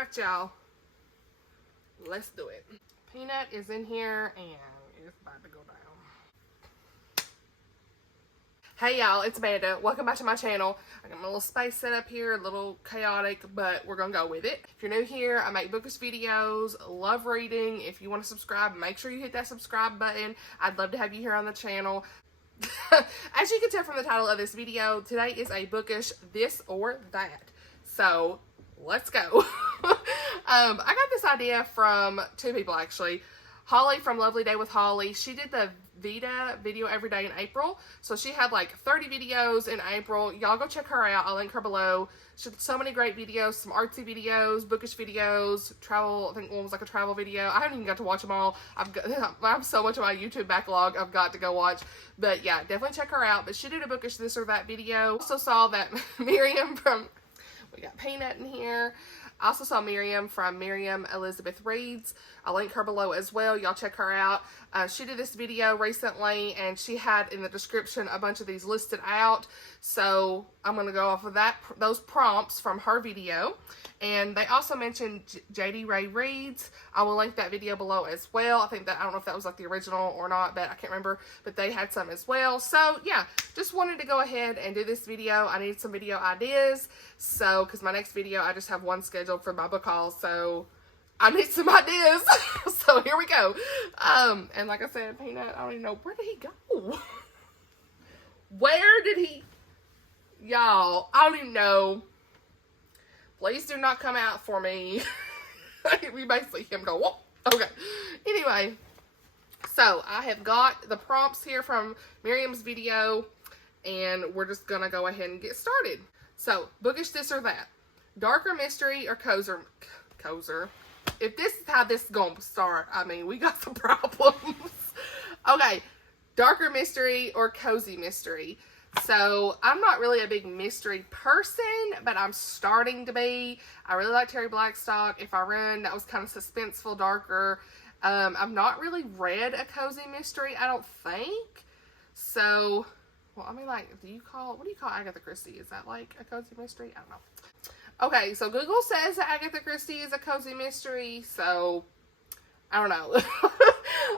Alright, y'all. Let's do it. Peanut is in here and it's about to go down. Hey y'all, it's Amanda. Welcome back to my channel. I got my little space set up here, a little chaotic, but we're gonna go with it. If you're new here, I make bookish videos, love reading. If you want to subscribe, make sure you hit that subscribe button. I'd love to have you here on the channel. As you can tell from the title of this video, today is a bookish this or that. So let's go. I got this idea from two people actually. Holly from Lovely Day with Holly, she did the Vita video every day in April. So she had like 30 videos in April. Y'all go check her out. I'll link her below. She did so many great videos, some artsy videos, bookish videos, travel, I think one was like a travel video. I haven't even got to watch them all. I have so much of my YouTube backlog I've got to go watch. But yeah, definitely check her out. But she did a bookish this or that video. Also saw that Miriam from, we got Peanut in here. I also saw Miriam from Miriam Elizabeth Reads. I'll link her below as well. Y'all check her out. She did this video recently and she had in the description a bunch of these listed out. So I'm going to go off of those prompts from her video. And they also mentioned JD Ray Reads. I will link that video below as well. I think that, I don't know if that was like the original or not, but I can't remember. But they had some as well. So yeah, just wanted to go ahead and do this video. I needed some video ideas. So, because my next video, I just have one scheduled for my book haul. So I need some ideas. So here we go. And like I said, Peanut, I don't even know, where did he go? Where did he? Y'all, I don't even know. Please do not come out for me. We basically him go, whoop. Okay. Anyway, so I have got the prompts here from Miriam's video, and we're just gonna go ahead and get started. So, bookish this or that. Darker mystery or cozer. If this is how this is gonna start, I mean, we got some problems. Okay, darker mystery or cozy mystery. So, I'm not really a big mystery person, but I'm starting to be. I really like Terry Blackstock. If I Run, that was kind of suspenseful, darker. I've not really read a cozy mystery, I don't think. So, well, I mean, like, what do you call Agatha Christie? Is that like a cozy mystery? I don't know. Okay, so Google says that Agatha Christie is a cozy mystery, so I don't know.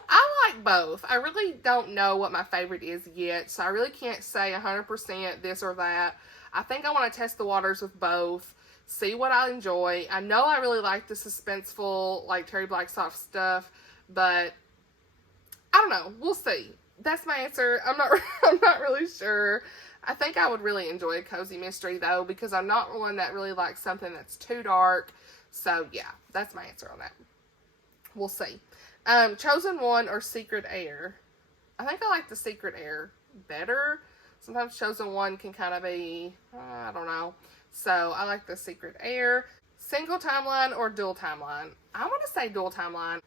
I like both. I really don't know what my favorite is yet, so I really can't say 100% this or that. I think I want to test the waters with both, see what I enjoy. I know I really like the suspenseful, like Terry Blackstock stuff, but I don't know. We'll see. That's my answer. I'm not really sure. I think I would really enjoy a cozy mystery though, because I'm not one that really likes something that's too dark. So yeah, that's my answer on that. We'll see. Chosen One or Secret Heir. I think I like the Secret Heir better. Sometimes Chosen One can kind of be, I don't know. So I like the Secret Heir. Single timeline or dual timeline. I want to say dual timeline.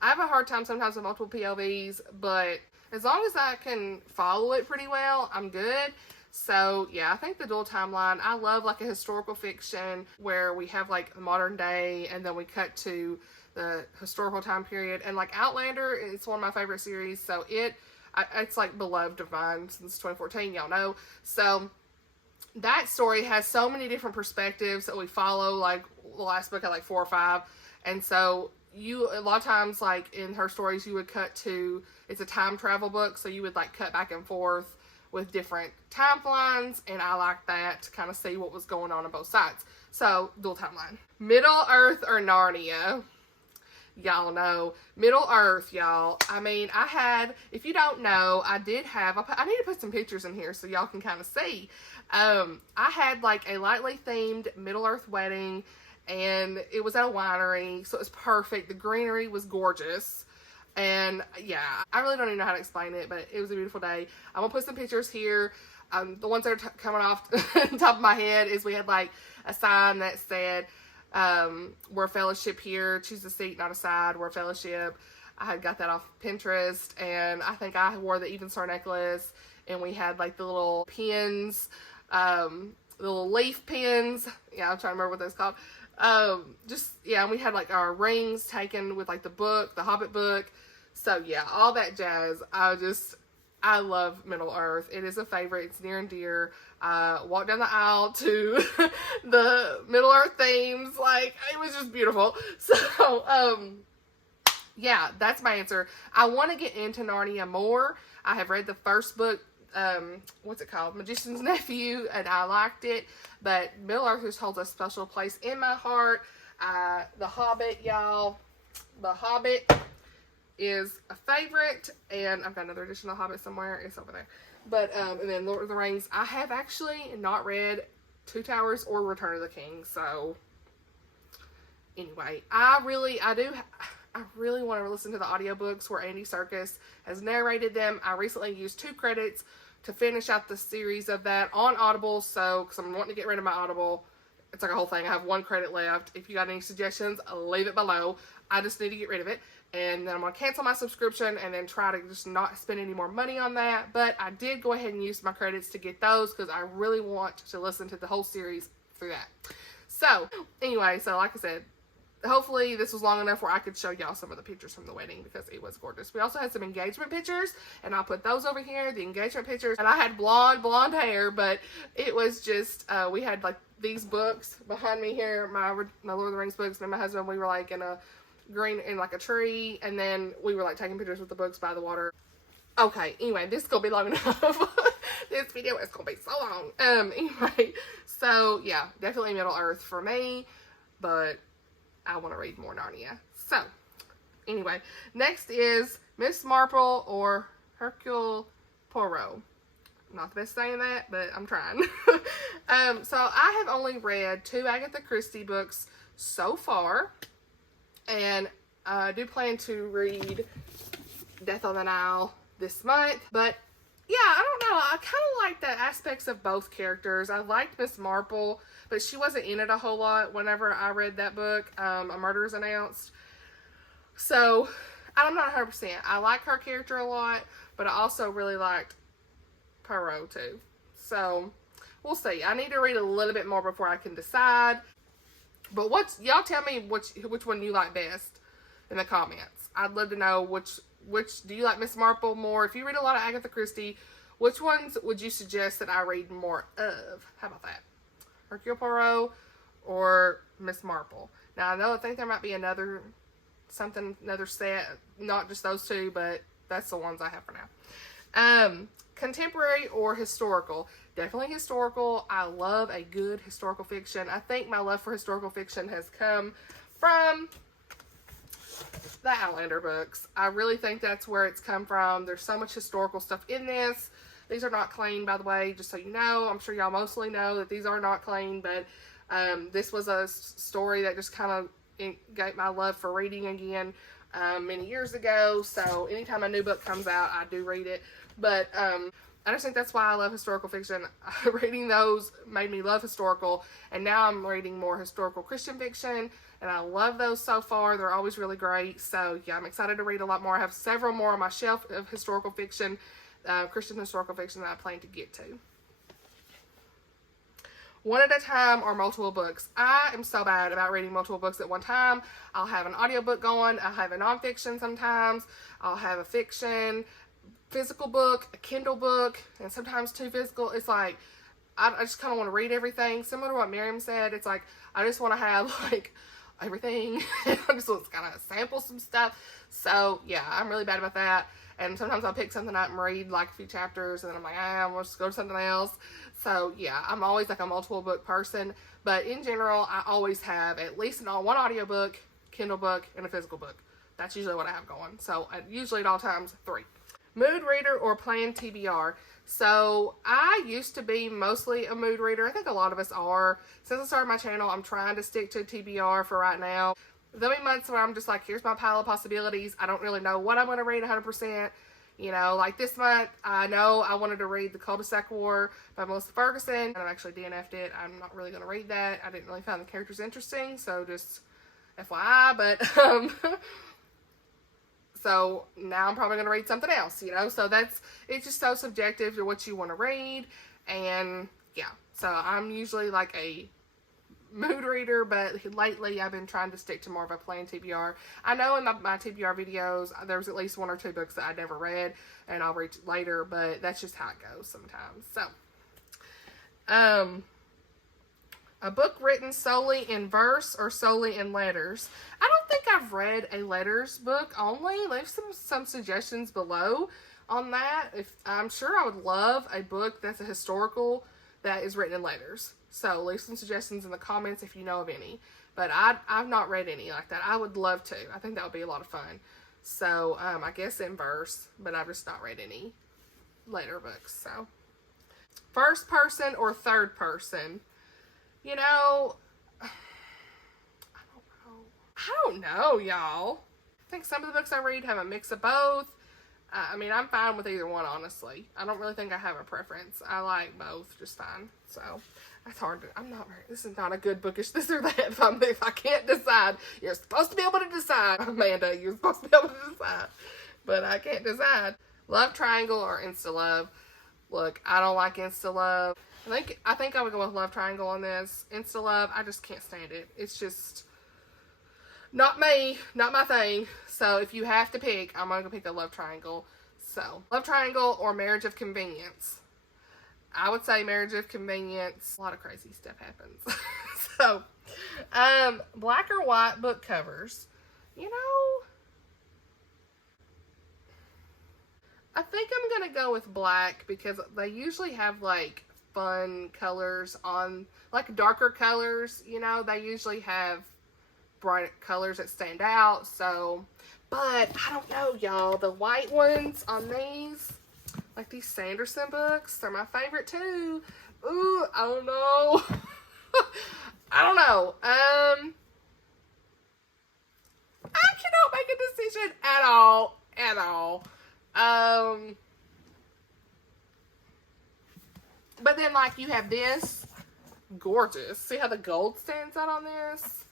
I have a hard time sometimes with multiple POVs, but as long as I can follow it pretty well, I'm good. So yeah, I think the dual timeline. I love like a historical fiction where we have like modern day and then we cut to the historical time period. And like Outlander, it's one of my favorite series. So it's like beloved of mine since 2014, y'all know. So that story has so many different perspectives that we follow. Like the last book had like 4 or 5. And so a lot of times like in her stories, you would cut to, it's a time travel book. So you would like cut back and forth with different timelines, and I like that to kind of see what was going on both sides. So, dual timeline. Middle Earth or Narnia? Y'all know. Middle Earth, y'all. I mean, if you don't know, I need to put some pictures in here so y'all can kind of see. I had like a lightly themed Middle Earth wedding, and it was at a winery, so it was perfect. The greenery was gorgeous. And yeah, I really don't even know how to explain it, but it was a beautiful day. I'm gonna put some pictures here. The ones that are coming off the top of my head is we had like a sign that said, we're a fellowship here, choose a seat, not a side, we're a fellowship. I had got that off Pinterest, and I think I wore the Even Star necklace, and we had like the little pins, the little leaf pins. Yeah, I'm trying to remember what those called. And we had like our rings taken with like the book, the Hobbit book. So yeah, all that jazz. I love Middle Earth. It is a favorite. It's near and dear. Walked down the aisle to the Middle Earth themes. Like, it was just beautiful. So, yeah, that's my answer. I want to get into Narnia more. I have read the first book, what's it called? Magician's Nephew, and I liked it. But Middle Earth just holds a special place in my heart. The Hobbit, y'all. The Hobbit is a favorite, and I've got another edition of Hobbit somewhere. It's over there. But, and then Lord of the Rings. I have actually not read Two Towers or Return of the King, so anyway, I really want to listen to the audiobooks where Andy Serkis has narrated them. I recently used 2 credits to finish out the series of that on Audible, so, because I'm wanting to get rid of my Audible. It's like a whole thing. I have 1 credit left. If you got any suggestions, leave it below. I just need to get rid of it. And then I'm going to cancel my subscription and then try to just not spend any more money on that. But I did go ahead and use my credits to get those because I really want to listen to the whole series through that. So, anyway, so like I said, hopefully this was long enough where I could show y'all some of the pictures from the wedding because it was gorgeous. We also had some engagement pictures, and I'll put those over here, the engagement pictures. And I had blonde hair, but it was just, we had like these books behind me here, my Lord of the Rings books, and my husband, we were like in a green, in like a tree, and then we were like taking pictures with the books by the water. Okay, anyway, this is gonna be long enough. This video is gonna be so long. Anyway, so yeah, definitely Middle Earth for me, but I want to read more Narnia. So, anyway, next is Miss Marple or Hercule Poirot. Not the best saying that, but I'm trying. So I have only read 2 Agatha Christie books so far, and I do plan to read Death on the Nile this month. But yeah, I don't know. I kind of like the aspects of both characters. I liked Miss Marple, but she wasn't in it a whole lot whenever I read that book, A Murder is Announced. So, I'm not 100%. I like her character a lot, but I also really liked Poirot too. So, we'll see. I need to read a little bit more before I can decide. But y'all tell me which one you like best in the comments. I'd love to know which do you like Miss Marple more? If you read a lot of Agatha Christie, which ones would you suggest that I read more of? How about that? Hercule Poirot or Miss Marple? Now, I think there might be another set, not just those 2, but that's the ones I have for now. Contemporary or historical? Definitely historical. I love a good historical fiction. I think my love for historical fiction has come from the Outlander books. I really think that's where it's come from. There's so much historical stuff in this. These are not clean, by the way, just so you know. I'm sure y'all mostly know that these are not clean, but this was a story that just kind of got my love for reading again many years ago. So anytime a new book comes out, I do read it. But I just think that's why I love historical fiction. Reading those made me love historical, and now I'm reading more historical Christian fiction, and I love those so far. They're always really great. So yeah, I'm excited to read a lot more. I have several more on my shelf of historical fiction, Christian historical fiction that I plan to get to. One at a time or multiple books. I am so bad about reading multiple books at one time. I'll have an audiobook going. I'll have a nonfiction sometimes. I'll have a fiction, physical book, a Kindle book, and sometimes 2 physical. It's like, I just kind of want to read everything. Similar to what Miriam said, it's like, I just want to have, like, everything. I just want to kind of sample some stuff. So, yeah, I'm really bad about that. And sometimes I'll pick something up and read, like, a few chapters, and then I'm like, I'm going to just go to something else. So, yeah, I'm always, like, a multiple book person. But in general, I always have at least one audiobook, Kindle book, and a physical book. That's usually what I have going. So, usually at all times, 3. Mood reader or planned TBR. So I used to be mostly a mood reader. I think a lot of us are. Since I started my channel, I'm trying to stick to TBR for right now. There'll be months where I'm just like, here's my pile of possibilities. I don't really know what I'm going to read 100%. You know, like this month, I know I wanted to read The Cul-de-sac War by Melissa Ferguson, and I actually DNF'd it. I'm not really going to read that. I didn't really find the characters interesting, so just FYI, but so now I'm probably going to read something else, you know, so it's just so subjective to what you want to read. And yeah, so I'm usually like a mood reader, but lately I've been trying to stick to more of a plain TBR. I know in my TBR videos, there's at least 1 or 2 books that I never read, and I'll read later, but that's just how it goes sometimes. So, a book written solely in verse or solely in letters. I don't think I've read a letters book only. Leave some suggestions below on that. I'm sure I would love a book that's a historical that is written in letters. So leave some suggestions in the comments if you know of any. But I've not read any like that. I would love to. I think that would be a lot of fun. So I guess in verse, but I've just not read any letter books. So first person or third person. You know, I don't know, y'all. I think some of the books I read have a mix of both. I mean, I'm fine with either one, honestly. I don't really think I have a preference. I like both just fine. So, that's hard to, this is not a good bookish this or that. If I can't decide, you're supposed to be able to decide, Amanda. You're supposed to be able to decide. But I can't decide. Love triangle or Insta-love. Look, I don't like Insta-love. I think I would go with love triangle on this. Insta-love, I just can't stand it. It's just not me, not my thing. So if you have to pick, I'm going to pick a love triangle. So, love triangle or marriage of convenience. I would say marriage of convenience. A lot of crazy stuff happens. So, black or white book covers. You know, I think I'm going to go with black because they usually have like fun colors on, like darker colors, you know, they usually have bright colors that stand out. So, but I don't know, y'all, the white ones on these, like these Sanderson books, they're my favorite too. Ooh, I don't know. I don't know. I cannot make a decision at all. But then, like, you have this. Gorgeous. See how the gold stands out on this?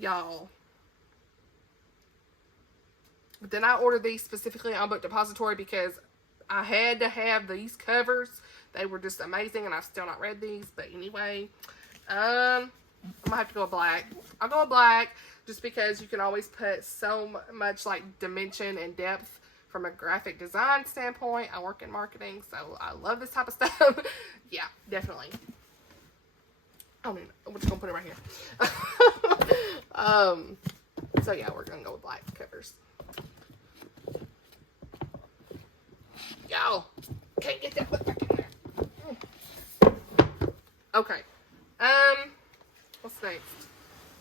Y'all. But then I ordered these specifically on Book Depository because I had to have these covers. They were just amazing, and I've still not read these. But anyway, I'm going to have to go with black. I'll go with black just because you can always put so much, like, dimension and depth from a graphic design standpoint. I work in marketing, so I love this type of stuff. Yeah, definitely. I don't even know. We're just going to put it right here. So yeah, we're going to go with black covers. Y'all, can't get that book back in there. Okay. What's next?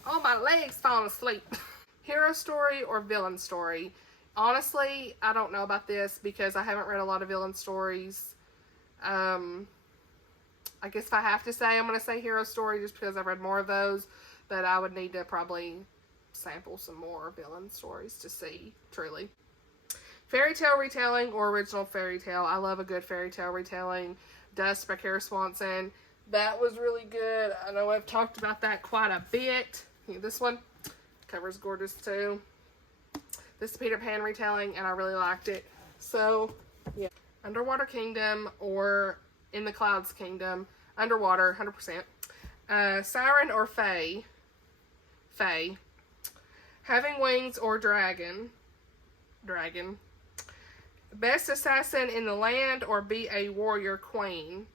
Oh, my leg's falling asleep. Hero story or villain story? Honestly, I don't know about this because I haven't read a lot of villain stories. I guess if I have to say, I'm going to say hero story just because I've read more of those. But I would need to probably sample some more villain stories to see, truly. Fairytale retelling or original fairytale. I love a good fairytale retelling. Dust by Kara Swanson. That was really good. I know I've talked about that quite a bit. This one, cover's gorgeous too. This is Peter Pan retelling, and I really liked it. So, yeah. Underwater Kingdom or In the Clouds Kingdom. Underwater, 100%. Siren or Fae. Fae. Having Wings or Dragon. Dragon. Best Assassin in the Land or Be a Warrior Queen.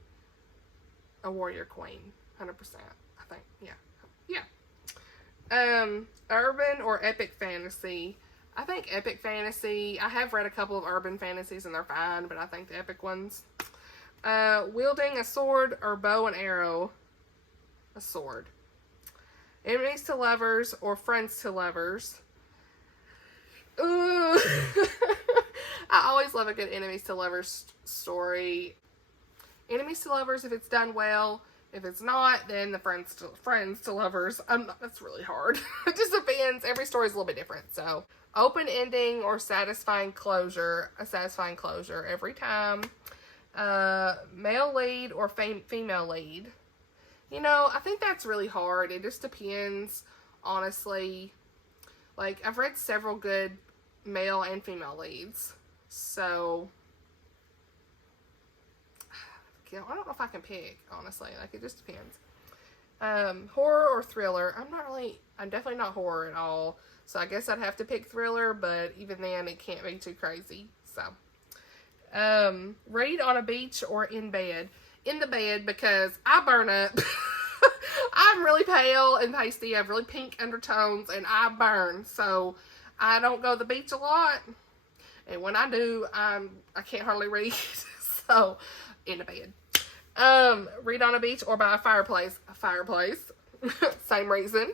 A Warrior Queen. 100%. I think. Yeah. Yeah. Urban or Epic Fantasy. I think epic fantasy. I have read a couple of urban fantasies and they're fine, but I think the epic ones. Wielding a sword or bow and arrow. A sword. Enemies to lovers or friends to lovers. Ooh. I always love a good enemies to lovers story. Enemies to lovers if it's done well. If it's not, then the friends to lovers. That's really hard. It just depends. Every story is a little bit different. So, open ending or satisfying closure. A satisfying closure every time. Male lead or female lead. You know, I think that's really hard. It just depends, honestly. Like, I've read several good male and female leads. So, I don't know if I can pick, honestly. Like, it just depends. Horror or thriller? I'm definitely not horror at all. So I guess I'd have to pick thriller, but even then it can't be too crazy. So, read on a beach or in bed? In the bed, because I burn up. I'm really pale and pasty. I have really pink undertones and I burn. So I don't go to the beach a lot. And when I do, I can't hardly read. So in the bed. Read on a beach or by a fireplace? A fireplace. Same reason.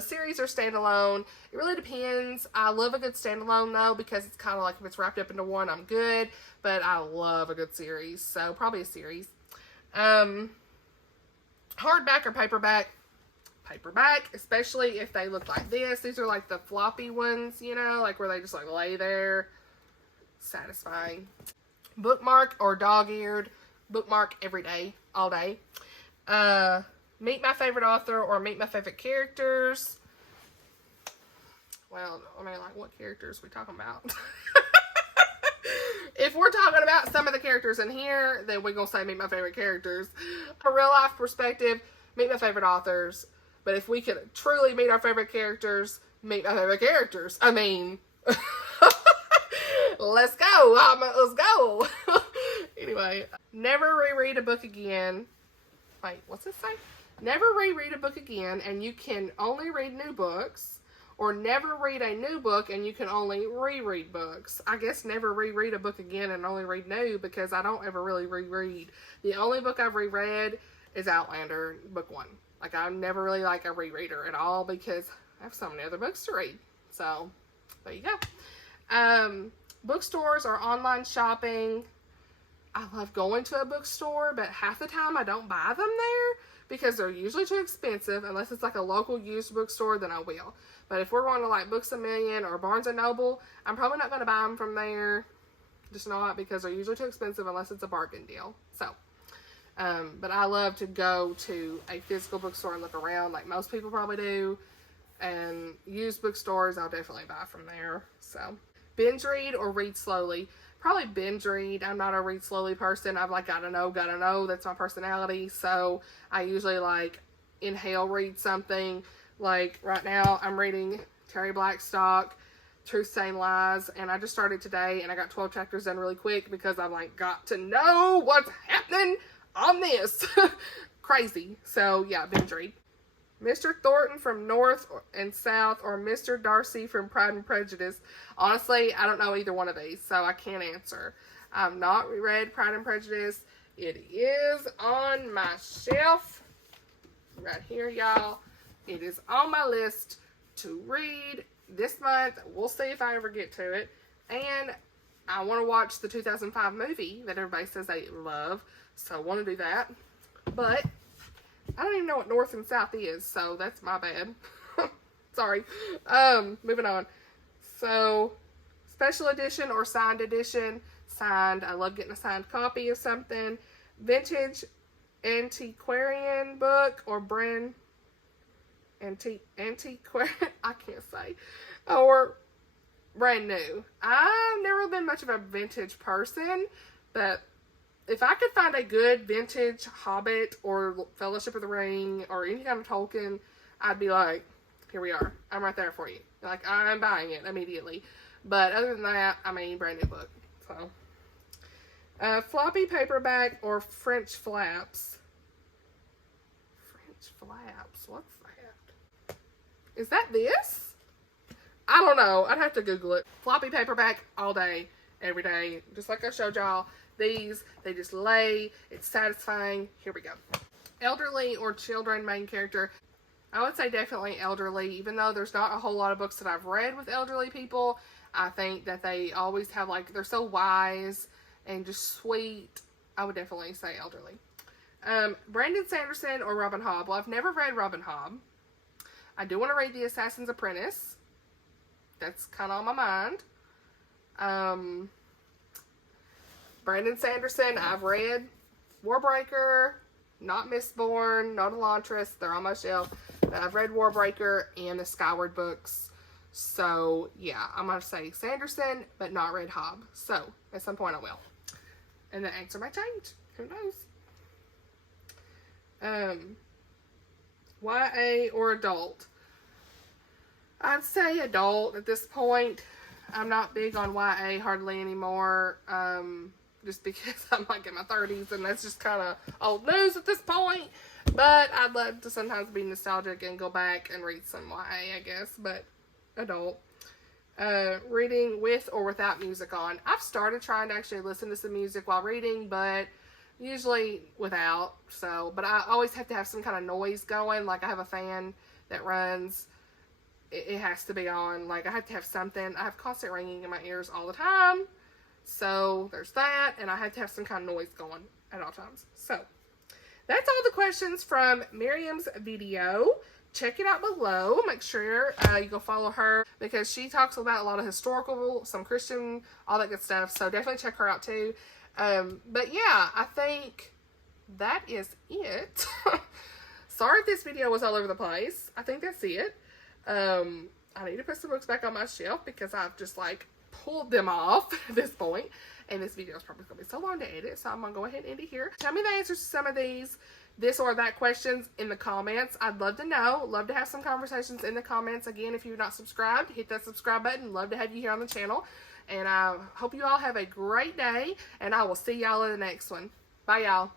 Series or standalone? It really depends. I love a good standalone though, because it's kind of like if it's wrapped up into one, I'm good. But I love a good series, so probably a series. Hardback or paperback? Paperback, especially if they look like this. These are like the floppy ones, you know, like where they just like lay there. Satisfying. Bookmark or dog-eared? Bookmark every day, all day. Meet my favorite author or meet my favorite characters. Well, I mean, like, what characters are we talking about? If we're talking about some of the characters in here, then we're going to say meet my favorite characters. From a real life perspective, meet my favorite authors. But if we could truly meet our favorite characters, meet my favorite characters. I mean, let's go. Let's go. Anyway, never reread a book again. Wait, what's this say? Never reread a book again and you can only read new books, or never read a new book and you can only reread books. I guess never reread a book again and only read new, because I don't ever really reread. The only book I've reread is Outlander, book 1. Like, I'm never really like a rereader at all because I have so many other books to read. So, there you go. Bookstores or online shopping? I love going to a bookstore, but half the time I don't buy them there because they're usually too expensive. Unless it's like a local used bookstore, then I will. But if we're going to like Books A Million or Barnes & Noble, I'm probably not going to buy them from there. Just not, because they're usually too expensive unless it's a bargain deal. So, but I love to go to a physical bookstore and look around like most people probably do. And used bookstores, I'll definitely buy from there. So, binge read or read slowly? Probably binge read. I'm not a read slowly person. I've like gotta know. That's my personality. So I usually like inhale read something. Like right now I'm reading Terry Blackstock, Truth, Same Lies, and I just started today and I got 12 chapters done really quick because I'm like got to know what's happening on this. Crazy. So yeah, binge read. Mr. Thornton from North and South or Mr. Darcy from Pride and Prejudice? Honestly, I don't know either one of these, so I can't answer. I've not read Pride and Prejudice. It is on my shelf right here, y'all. It is on my list to read this month. We'll see if I ever get to it. And I want to watch the 2005 movie that everybody says they love, so I want to do that. But I don't even know what North and South is, so that's my bad. Sorry. Moving on. So, special edition or signed edition? Signed. I love getting a signed copy of something. Vintage antiquarian book or brand antiquarian, I can't say. Or brand new. I've never been much of a vintage person, but if I could find a good vintage Hobbit or Fellowship of the Ring or any kind of Tolkien, I'd be like, here we are. I'm right there for you. Like, I'm buying it immediately. But other than that, I mean, brand new book. So, floppy paperback or French flaps? French flaps? What's that? Is that this? I don't know. I'd have to Google it. Floppy paperback all day, every day. Just like I showed y'all. These, they just lay. It's satisfying. Here we go. Elderly or children main character? I would say definitely elderly. Even though there's not a whole lot of books that I've read with elderly people, I think that they always have like, they're so wise and just sweet. I would definitely say elderly. Brandon Sanderson or Robin Hobb? Well, I've never read Robin Hobb. I do want to read The Assassin's Apprentice. That's kind of on my mind. Brandon Sanderson, I've read Warbreaker, not Mistborn, not Elantris. They're on my shelf. But I've read Warbreaker and the Skyward books. So, yeah, I'm going to say Sanderson, but not read Hobb. So, at some point I will. And the answer might change. Who knows? YA or adult? I'd say adult at this point. I'm not big on YA hardly anymore. Just because I'm like in my 30s and that's just kind of old news at this point. But I'd love to sometimes be nostalgic and go back and read some YA, I guess. But adult. Reading with or without music on. I've started trying to actually listen to some music while reading, but usually without. So, but I always have to have some kind of noise going. Like I have a fan that runs. It has to be on. Like I have to have something. I have constant ringing in my ears all the time. So there's that. And I have to have some kind of noise going at all times. So that's all the questions from Miriam's video. Check it out below. Make sure you go follow her because she talks about a lot of historical, some Christian, all that good stuff. So definitely check her out too. But yeah, I think that is it. Sorry if this video was all over the place. I think that's it. I need to put some books back on my shelf because I've just like pulled them off at this point. And this video is probably going to be so long to edit. So I'm going to go ahead and end it here. Tell me the answers to some of these this or that questions in the comments. I'd love to know. Love to have some conversations in the comments. Again, if you're not subscribed, hit that subscribe button. Love to have you here on the channel. And I hope you all have a great day. And I will see y'all in the next one. Bye, y'all.